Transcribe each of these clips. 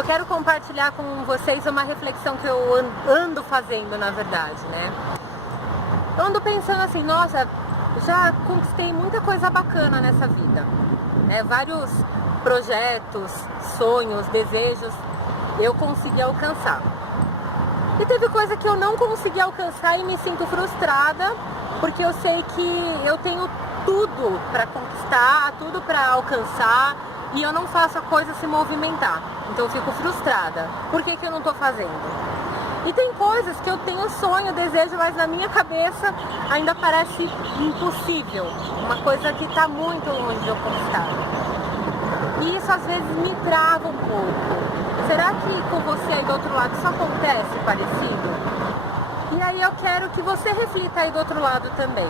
eu quero compartilhar com vocês uma reflexão que eu ando fazendo, na verdade, né? Eu ando pensando assim, nossa, já conquistei muita coisa bacana nessa vida, né? Vários projetos, sonhos, desejos, eu consegui alcançar. E teve coisa que eu não consegui alcançar e me sinto frustrada, porque eu sei que eu tenho tudo para conquistar, tudo para alcançar, e eu não faço a coisa se movimentar. Então eu fico frustrada. Por que eu não estou fazendo? E tem coisas que eu tenho sonho, desejo, mas na minha cabeça ainda parece impossível. Uma coisa que está muito longe de eu conquistar. E isso às vezes me trava um pouco. Será que com você aí do outro lado isso acontece parecido? E aí eu quero que você reflita aí do outro lado também.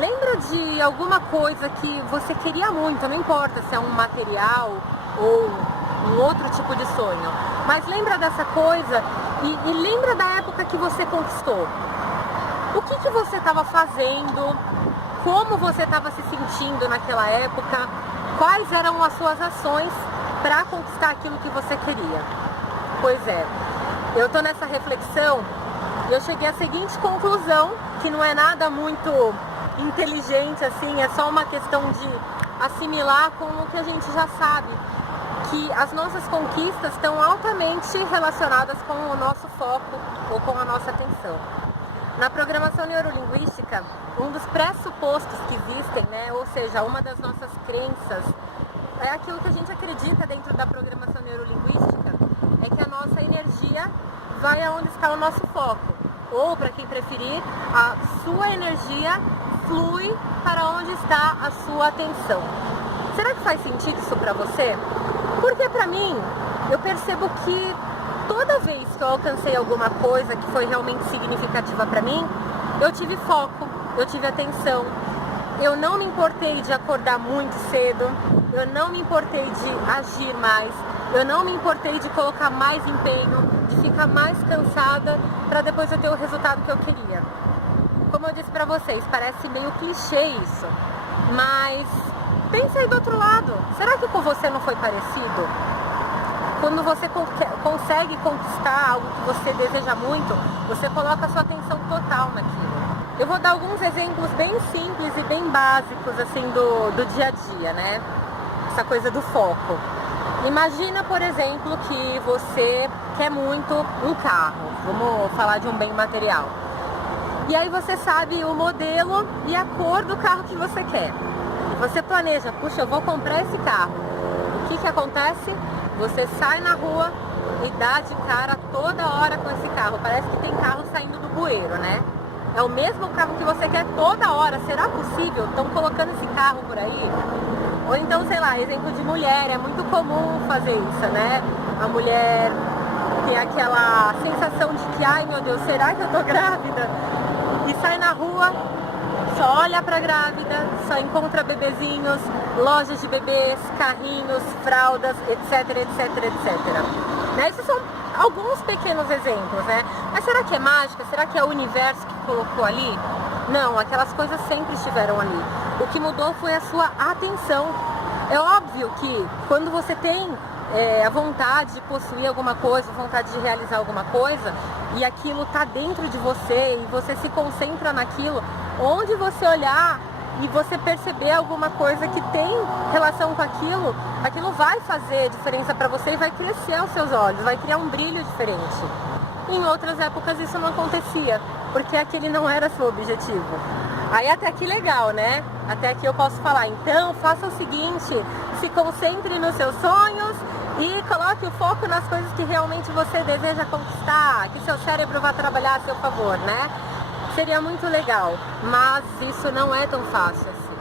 Lembra de alguma coisa que você queria muito, não importa se é um material ou um outro tipo de sonho, mas lembra dessa coisa e lembra da época que você conquistou. O que você estava fazendo, como você estava se sentindo naquela época, quais eram as suas ações para conquistar aquilo que você queria. Pois é, eu estou nessa reflexão e eu cheguei à seguinte conclusão, que não é nada muito inteligente assim, é só uma questão de assimilar com o que a gente já sabe, que as nossas conquistas estão altamente relacionadas com o nosso foco ou com a nossa atenção. Na programação neurolinguística, um dos pressupostos que existem, né, ou seja, uma das nossas crenças, é aquilo que a gente acredita dentro da programação neurolinguística, é que a nossa energia vai aonde está o nosso foco, ou, para quem preferir, a sua energia flui para onde está a sua atenção. Será que faz sentido isso para você? Porque para mim, eu percebo que toda vez que eu alcancei alguma coisa que foi realmente significativa para mim, eu tive foco, eu tive atenção, eu não me importei de acordar muito cedo, eu não me importei de agir mais, eu não me importei de colocar mais empenho, de ficar mais cansada para depois eu ter o resultado que eu queria. Como eu disse para vocês, parece meio clichê isso, mas pensa aí do outro lado, será que com você não foi parecido? Quando você consegue conquistar algo que você deseja muito, você coloca a sua atenção total naquilo. Eu vou dar alguns exemplos bem simples e bem básicos assim do dia a dia, né? Essa coisa do foco. Imagina, por exemplo, que você quer muito um carro. Vamos falar de um bem material. E aí você sabe o modelo e a cor do carro que você quer. Você planeja, puxa, eu vou comprar esse carro. O que acontece? Você sai na rua e dá de cara toda hora com esse carro. Parece que tem carro saindo do bueiro, né? É o mesmo carro que você quer toda hora. Será possível? Estão colocando esse carro por aí? Ou então, sei lá, exemplo de mulher. É muito comum fazer isso, né? A mulher tem aquela sensação de que, ai meu Deus, será que eu tô grávida? E sai na rua, só olha pra grávida, só encontra bebezinhos, lojas de bebês, carrinhos, fraldas, etc, etc, etc. Né? Esses são alguns pequenos exemplos, né? Mas será que é mágica? Será que é o universo que colocou ali? Não, aquelas coisas sempre estiveram ali. O que mudou foi a sua atenção. É óbvio que quando você tem a vontade de possuir alguma coisa, vontade de realizar alguma coisa, e aquilo está dentro de você, e você se concentra naquilo, onde você olhar e você perceber alguma coisa que tem relação com aquilo, aquilo vai fazer diferença para você e vai crescer aos seus olhos, vai criar um brilho diferente. Em outras épocas isso não acontecia, porque aquele não era seu objetivo. Aí até aqui legal, né? Até aqui eu posso falar, então faça o seguinte, se concentre nos seus sonhos e coloque o foco nas coisas que realmente você deseja conquistar, que seu cérebro vai trabalhar a seu favor, né? Seria muito legal, mas isso não é tão fácil assim.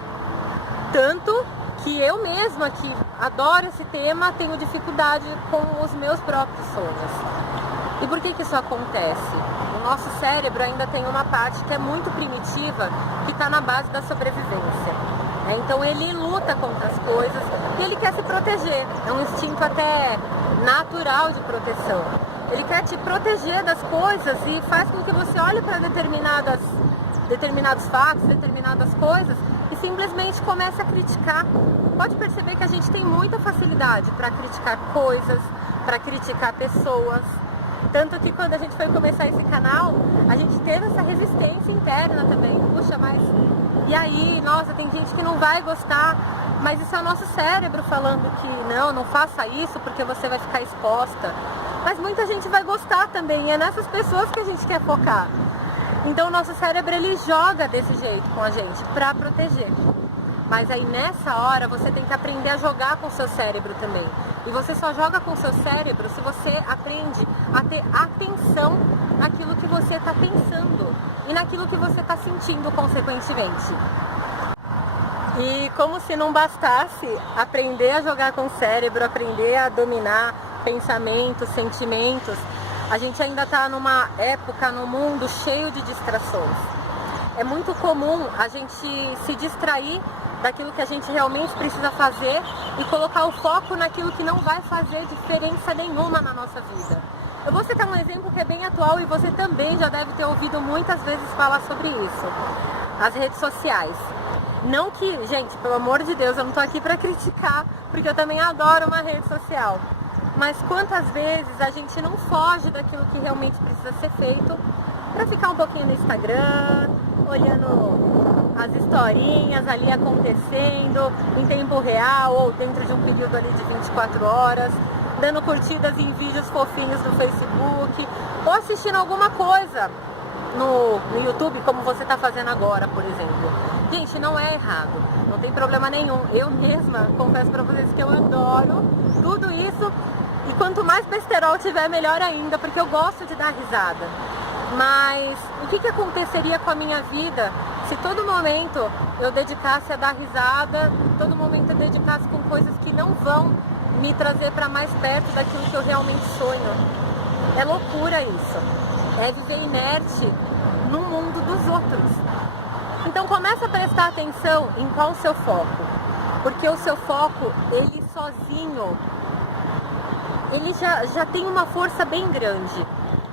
Tanto que eu mesma, que adoro esse tema, tenho dificuldade com os meus próprios sonhos. E por que isso acontece? O nosso cérebro ainda tem uma parte que é muito primitiva, que está na base da sobrevivência. Então ele luta contra as coisas e ele quer se proteger. É um instinto até natural de proteção. Ele quer te proteger das coisas e faz com que você olhe para determinados fatos, determinadas coisas e simplesmente comece a criticar. Pode perceber que a gente tem muita facilidade para criticar coisas, para criticar pessoas. Tanto que quando a gente foi começar esse canal, a gente teve essa resistência interna também. Puxa, mas e aí? Nossa, tem gente que não vai gostar. Mas isso é o nosso cérebro falando que não faça isso porque você vai ficar exposta. Mas muita gente vai gostar também, e é nessas pessoas que a gente quer focar. Então o nosso cérebro, ele joga desse jeito com a gente, para proteger. Mas aí nessa hora você tem que aprender a jogar com o seu cérebro também. E você só joga com o seu cérebro se você aprende a ter atenção naquilo que você está pensando e naquilo que você está sentindo consequentemente. E como se não bastasse aprender a jogar com o cérebro, aprender a dominar pensamentos, sentimentos, a gente ainda está numa época no mundo cheio de distrações. É muito comum a gente se distrair daquilo que a gente realmente precisa fazer e colocar o foco naquilo que não vai fazer diferença nenhuma na nossa vida. Eu vou citar um exemplo que é bem atual e você também já deve ter ouvido muitas vezes falar sobre isso. As redes sociais. Não que, gente, pelo amor de Deus, eu não tô aqui para criticar, porque eu também adoro uma rede social. Mas quantas vezes a gente não foge daquilo que realmente precisa ser feito para ficar um pouquinho no Instagram, olhando as historinhas ali acontecendo em tempo real ou dentro de um período ali de 24 horas, dando curtidas em vídeos fofinhos no Facebook ou assistindo alguma coisa no YouTube, como você está fazendo agora, por exemplo. Gente, não é errado, não tem problema nenhum. Eu mesma confesso para vocês que eu adoro tudo isso, e quanto mais besterol tiver, melhor ainda, porque eu gosto de dar risada. Mas o que aconteceria com a minha vida se todo momento eu dedicasse a dar risada, todo momento eu dedicasse com coisas que não vão me trazer para mais perto daquilo que eu realmente sonho? É loucura isso. É viver inerte no mundo dos outros. Então começa a prestar atenção em qual o seu foco. Porque o seu foco, ele sozinho, ele já tem uma força bem grande.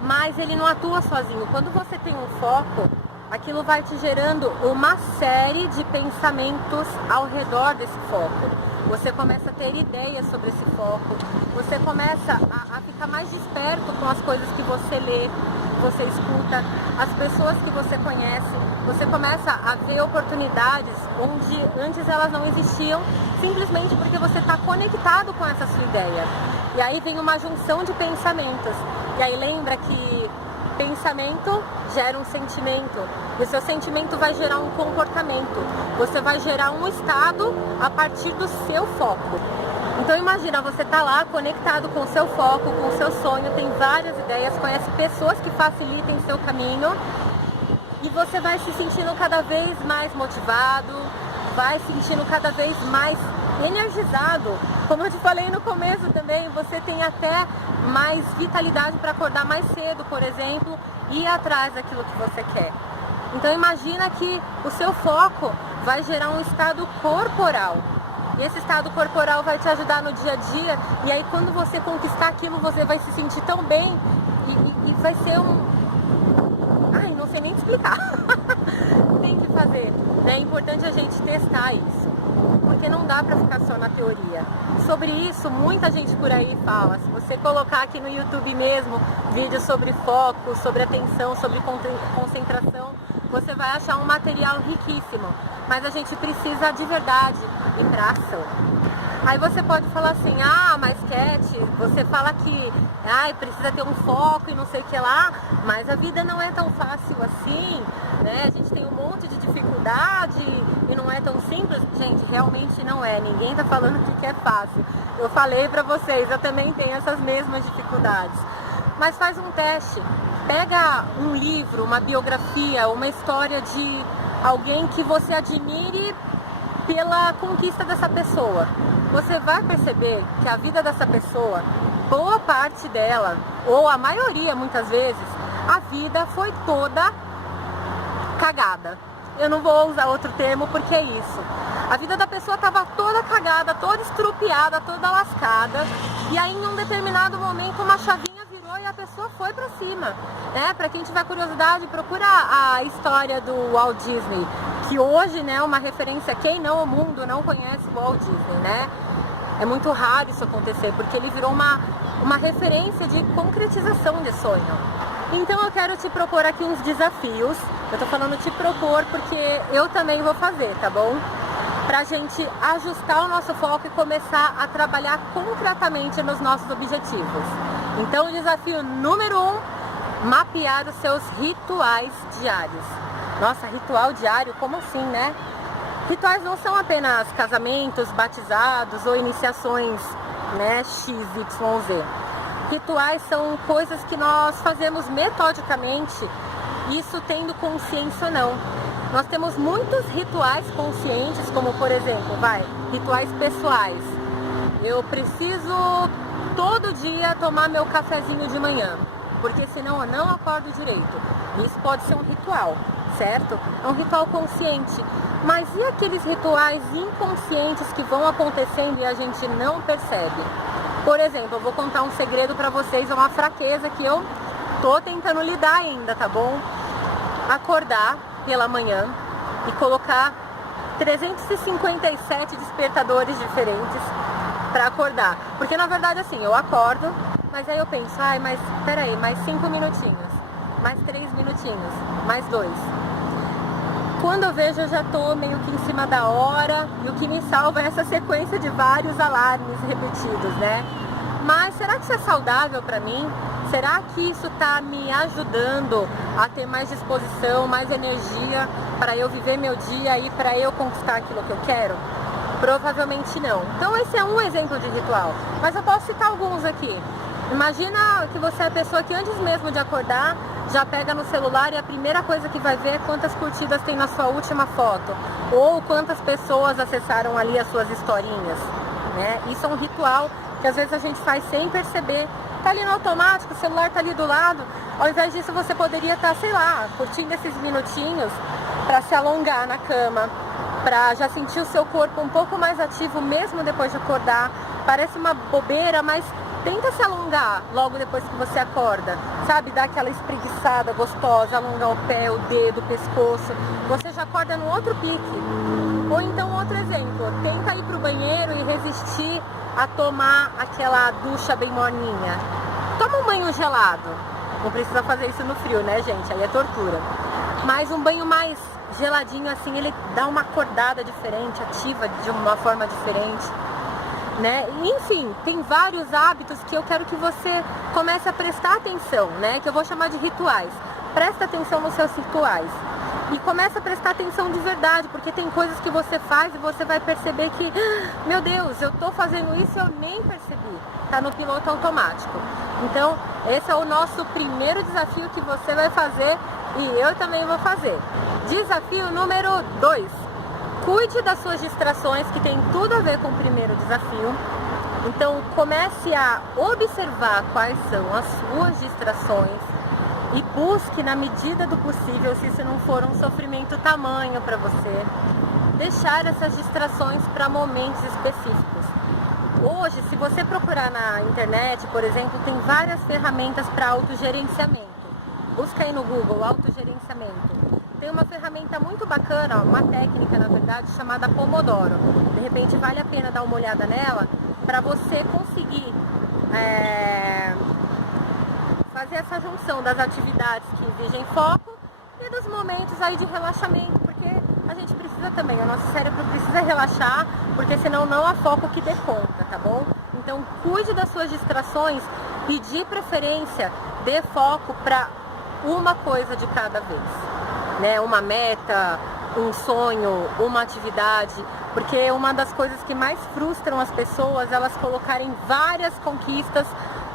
Mas ele não atua sozinho. Quando você tem um foco, aquilo vai te gerando uma série de pensamentos ao redor desse foco. Você começa a ter ideias sobre esse foco, você começa a ficar mais desperto com as coisas que você lê, que você escuta, as pessoas que você conhece. Você começa a ver oportunidades onde antes elas não existiam, simplesmente porque você está conectado com essa sua ideia. E aí vem uma junção de pensamentos. E aí lembra que pensamento gera um sentimento, e o seu sentimento vai gerar um comportamento, você vai gerar um estado a partir do seu foco. Então imagina, você tá lá conectado com o seu foco, com o seu sonho, tem várias ideias, conhece pessoas que facilitem seu caminho, e você vai se sentindo cada vez mais motivado, vai se sentindo cada vez mais energizado. Como eu te falei no começo também, você tem até mais vitalidade para acordar mais cedo, por exemplo, e ir atrás daquilo que você quer. Então imagina que o seu foco vai gerar um estado corporal. E esse estado corporal vai te ajudar no dia a dia, e aí quando você conquistar aquilo, você vai se sentir tão bem e vai ser Ai, não sei nem explicar. Tem que fazer. É importante a gente testar isso, porque não dá pra ficar só na teoria. Sobre isso, muita gente por aí fala. Se você colocar aqui no YouTube mesmo vídeos sobre foco, sobre atenção, sobre concentração, você vai achar um material riquíssimo. Mas a gente precisa de verdade ir pra ação. Aí você pode falar assim, mas Cat, você fala que precisa ter um foco e não sei o que lá, mas a vida não é tão fácil assim, né? A gente tem um monte de dificuldade e não é tão simples. Gente, realmente não é. Ninguém tá falando que é fácil. Eu falei pra vocês, eu também tenho essas mesmas dificuldades. Mas faz um teste. Pega um livro, uma biografia, uma história de alguém que você admire pela conquista dessa pessoa. Você vai perceber que a vida dessa pessoa, boa parte dela, ou a maioria muitas vezes, a vida foi toda cagada. Eu não vou usar outro termo porque é isso. A vida da pessoa estava toda cagada, toda estrupiada, toda lascada, e aí em um determinado momento uma chavinha virou e a pessoa foi pra cima, né? Pra quem tiver curiosidade, procura a história do Walt Disney, que hoje, né, é uma referência. Quem não, o mundo não conhece o Walt Disney, né? É muito raro isso acontecer, porque ele virou uma uma referência de concretização de sonho. Então eu quero te propor aqui uns desafios. Eu tô falando te propor porque eu também vou fazer, tá bom? Pra gente ajustar o nosso foco e começar a trabalhar concretamente nos nossos objetivos. Então o desafio número 1, mapear os seus rituais diários. Nossa, ritual diário? Como assim, né? Rituais não são apenas casamentos, batizados ou iniciações, né, X, Y, Z. Rituais são coisas que nós fazemos metodicamente, isso tendo consciência ou não. Nós temos muitos rituais conscientes, como por exemplo, rituais pessoais. Eu preciso todo dia tomar meu cafezinho de manhã, porque senão eu não acordo direito. Isso pode ser um ritual, certo? É um ritual consciente. Mas e aqueles rituais inconscientes que vão acontecendo e a gente não percebe? Por exemplo, eu vou contar um segredo pra vocês, é uma fraqueza que eu tô tentando lidar ainda, tá bom? Acordar pela manhã e colocar 357 despertadores diferentes pra acordar. Porque na verdade assim, eu acordo, mas aí eu penso, mas peraí, mais 5 minutinhos, mais 3 minutinhos, mais 2. Quando eu vejo, eu já tô meio que em cima da hora, e o que me salva é essa sequência de vários alarmes repetidos, né? Mas será que isso é saudável pra mim? Será que isso tá me ajudando a ter mais disposição, mais energia para eu viver meu dia e para eu conquistar aquilo que eu quero? Provavelmente não. Então esse é um exemplo de ritual, mas eu posso citar alguns aqui. Imagina que você é a pessoa que antes mesmo de acordar já pega no celular e a primeira coisa que vai ver é quantas curtidas tem na sua última foto ou quantas pessoas acessaram ali as suas historinhas, né? Isso é um ritual que às vezes a gente faz sem perceber. Tá ali no automático, o celular tá ali do lado. Ao invés disso você poderia estar, sei lá, curtindo esses minutinhos para se alongar na cama, para já sentir o seu corpo um pouco mais ativo mesmo depois de acordar. Parece uma bobeira, mas tenta se alongar logo depois que você acorda, sabe? Dar aquela espreguiçada gostosa, alongar o pé, o dedo, o pescoço. Você já acorda no outro pique. Ou então, outro exemplo, tenta ir pro banheiro e resistir a tomar aquela ducha bem morninha. Toma um banho gelado. Não precisa fazer isso no frio, né, gente? Aí é tortura. Mas um banho mais geladinho assim, ele dá uma acordada diferente, ativa de uma forma diferente, né? Enfim, tem vários hábitos que eu quero que você comece a prestar atenção, né? Que eu vou chamar de rituais. Presta atenção nos seus rituais. E começa a prestar atenção de verdade, porque tem coisas que você faz e você vai perceber que, meu Deus, eu tô fazendo isso e eu nem percebi. Tá no piloto automático. Então, esse é o nosso primeiro desafio que você vai fazer e eu também vou fazer. Desafio número 2. Cuide das suas distrações, que tem tudo a ver com o primeiro desafio. Então, comece a observar quais são as suas distrações e busque, na medida do possível, se isso não for um sofrimento tamanho para você, deixar essas distrações para momentos específicos. Hoje, se você procurar na internet, por exemplo, tem várias ferramentas para autogerenciamento. Busca aí no Google, autogerenciamento. Tem uma ferramenta muito bacana, uma técnica, na verdade, chamada Pomodoro. De repente, vale a pena dar uma olhada nela para você conseguir fazer essa junção das atividades que exigem foco e dos momentos aí de relaxamento, porque a gente precisa também, o nosso cérebro precisa relaxar, porque senão não há foco que dê conta, tá bom? Então cuide das suas distrações e de preferência dê foco para uma coisa de cada vez, né? Uma meta, um sonho, uma atividade, porque uma das coisas que mais frustram as pessoas, elas colocarem várias conquistas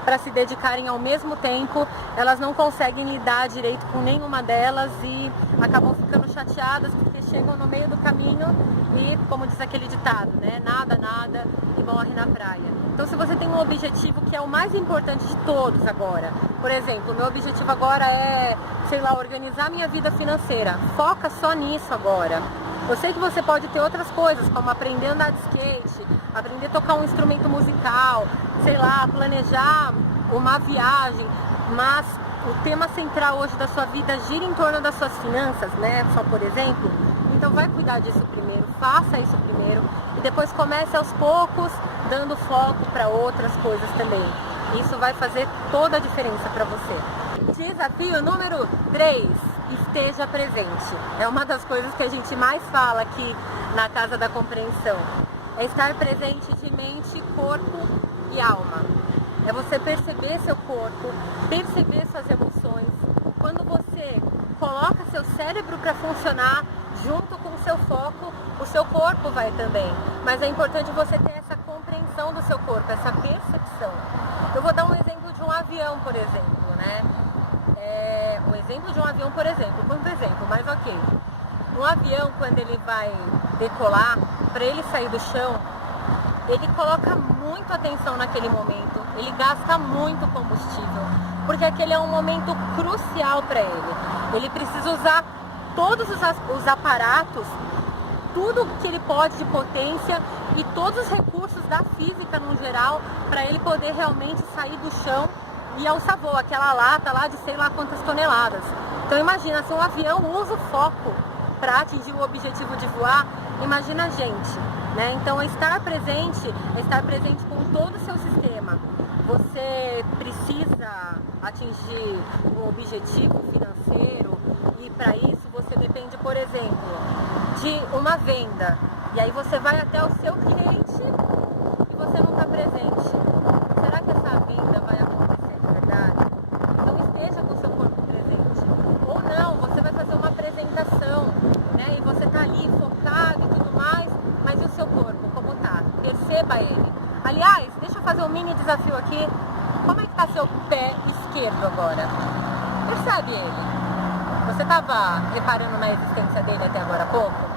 para se dedicarem ao mesmo tempo, elas não conseguem lidar direito com nenhuma delas e acabam ficando chateadas porque chegam no meio do caminho e, como diz aquele ditado, né, nada, nada e vão morrer na praia. Então, se você tem um objetivo que é o mais importante de todos agora, por exemplo, meu objetivo agora é, sei lá, organizar minha vida financeira, foca só nisso agora. Eu sei que você pode ter outras coisas, como aprender a andar de skate, aprender a tocar um instrumento musical, sei lá, planejar uma viagem, mas o tema central hoje da sua vida gira em torno das suas finanças, né? Só por exemplo. Então vai cuidar disso primeiro, faça isso primeiro e depois comece aos poucos dando foco para outras coisas também. Isso vai fazer toda a diferença para você. Desafio número 3, esteja presente. É uma das coisas que a gente mais fala aqui na Casa da Compreensão. É estar presente de mente, corpo e alma. É você perceber seu corpo, perceber suas emoções. Quando você coloca seu cérebro para funcionar junto com o seu foco, o seu corpo vai também. Mas é importante você ter essa compreensão do seu corpo, essa percepção. Eu vou dar um exemplo de um avião, por exemplo, né? Um exemplo de um avião, por exemplo, muito exemplo, mas ok. Um avião, quando ele vai decolar, para ele sair do chão, ele coloca muito atenção naquele momento, ele gasta muito combustível, porque aquele é um momento crucial para ele. Ele precisa usar todos os aparatos, tudo que ele pode de potência e todos os recursos da física no geral, para ele poder realmente sair do chão e alçar voo, aquela lata lá de sei lá quantas toneladas. Então imagina, se um avião usa o foco para atingir o objetivo de voar, imagina a gente, né? Então estar presente com todo o seu sistema. Você precisa atingir um objetivo financeiro e para isso você depende, por exemplo, de uma venda. E aí você vai até o seu cliente e você não está presente. Será que essa venda vai acontecer de verdade? Então esteja com o seu corpo presente. Ou não, você vai fazer uma apresentação, né? E você está ali focado e tudo mais, mas e o seu corpo, como está? Perceba ele. Aliás, deixa eu fazer um mini desafio aqui. Como é que está seu pé esquerdo agora? Percebe ele? Você estava reparando na existência dele até agora há pouco?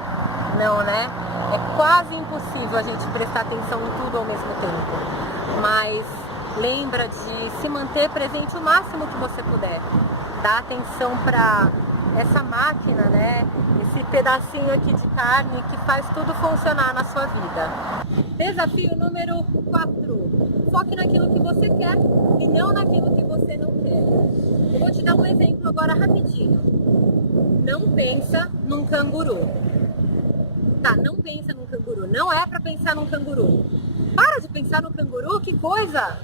Não, né? É quase impossível a gente prestar atenção em tudo ao mesmo tempo. Mas lembra de se manter presente o máximo que você puder. Dá atenção para essa máquina, né? Esse pedacinho aqui de carne que faz tudo funcionar na sua vida. Desafio número 4. Foque naquilo que você quer e não naquilo que você não quer. Eu vou te dar um exemplo agora rapidinho. Não pensa num canguru. Tá, não pensa num canguru. Não é pra pensar num canguru. Para de pensar no canguru, que coisa!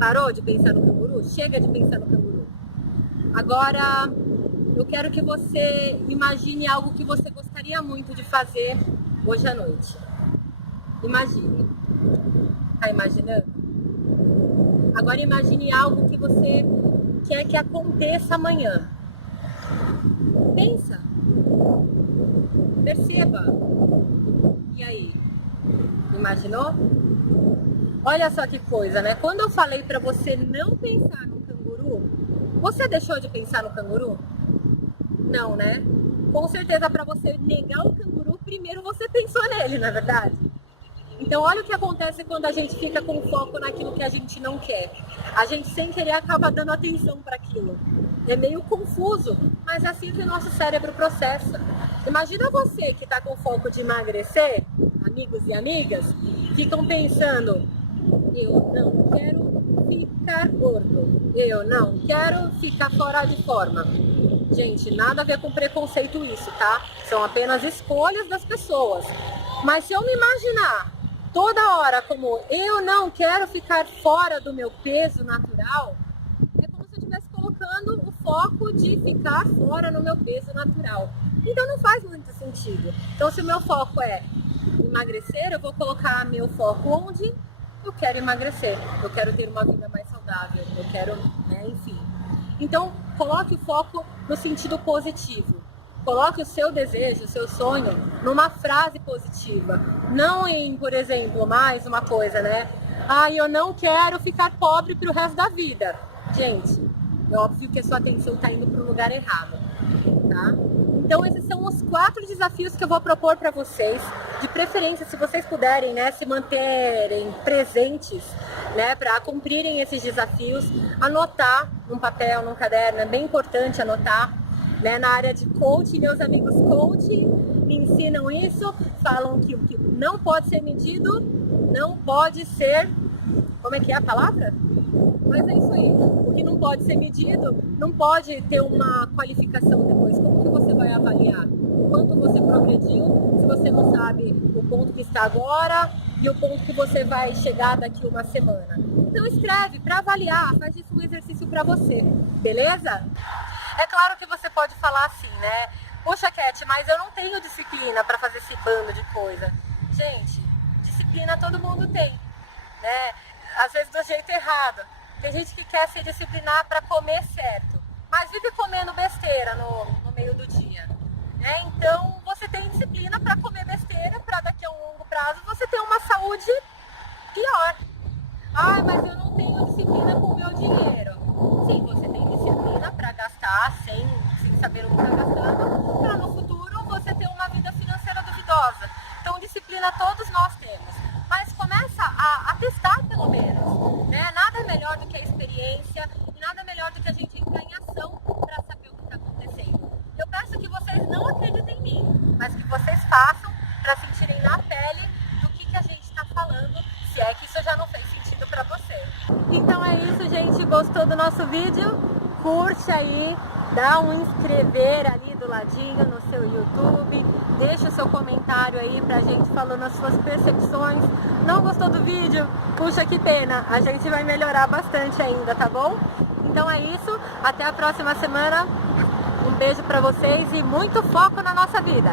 Parou de pensar no canguru? Chega de pensar no canguru. Agora, eu quero que você imagine algo que você gostaria muito de fazer hoje à noite. Imagine. Tá imaginando? Agora imagine algo que você quer que aconteça amanhã. Pensa. Perceba. E aí? Imaginou? Olha só que coisa, né? Quando eu falei pra você não pensar no canguru, você deixou de pensar no canguru? Não, né? Com certeza pra você negar o canguru, primeiro você pensou nele, não é verdade? Então olha o que acontece quando a gente fica com foco naquilo que a gente não quer. A gente sem querer acaba dando atenção para aquilo. É meio confuso, mas é assim que o nosso cérebro processa. Imagina você que está com foco de emagrecer, amigos e amigas, ficam pensando, eu não quero ficar gordo, eu não quero ficar fora de forma. Gente, nada a ver com preconceito isso, tá? São apenas escolhas das pessoas. Mas se eu me imaginar toda hora como eu não quero ficar fora do meu peso natural, é como se eu estivesse colocando o foco de ficar fora no meu peso natural. Então não faz muito sentido. Então se o meu foco é emagrecer, eu vou colocar meu foco onde eu quero emagrecer. Eu quero ter uma vida mais saudável, eu quero, né, enfim. Então coloque o foco no sentido positivo. Coloque o seu desejo, o seu sonho numa frase positiva. Não em, por exemplo, mais uma coisa, né? Eu não quero ficar pobre pro resto da vida. Gente, é óbvio que a sua atenção está indo para o lugar errado, tá? Então esses são os 4 desafios que eu vou propor para vocês. De preferência, se vocês puderem, né, se manterem presentes, né, para cumprirem esses desafios, anotar num papel, num caderno, é bem importante anotar. Né, na área de coaching, meus amigos coaching me ensinam isso, falam que o que não pode ser medido, não pode ser, como é que é a palavra? Mas é isso aí, o que não pode ser medido, não pode ter uma qualificação depois. Como que você vai avaliar? O quanto você progrediu, se você não sabe o ponto que está agora e o ponto que você vai chegar daqui uma semana. Então escreve para avaliar, faz isso um exercício para você, beleza? É claro que você pode falar assim, né? Poxa, Cat, mas eu não tenho disciplina para fazer esse bando de coisa. Gente, disciplina todo mundo tem, né? Às vezes do jeito errado. Tem gente que quer se disciplinar para comer certo, mas vive comendo besteira no meio do dia, né? Então você tem disciplina para comer besteira, para daqui a um longo prazo você ter uma saúde pior. Ah, mas eu não tenho disciplina com o meu dinheiro. Sim, você tem disciplina para gastar sem saber o que está gastando, para no futuro você ter uma vida financeira duvidosa. Então disciplina todos nós temos, mas começa a testar pelo menos, né? Nada é melhor do que a experiência e nada é melhor do que a gente entrar em ação para saber o que está acontecendo. Eu peço que vocês não acreditem em mim, mas que vocês façam para sentirem na pele do que a gente está falando, se é que isso já não fez sentido para você. Então é isso, gente. Gostou do nosso vídeo? Curte aí, dá um inscrever ali do ladinho no seu YouTube, deixa o seu comentário aí pra gente falando as suas percepções. Não gostou do vídeo? Puxa, que pena, a gente vai melhorar bastante ainda, tá bom? Então é isso, até a próxima semana, um beijo pra vocês e muito foco na nossa vida!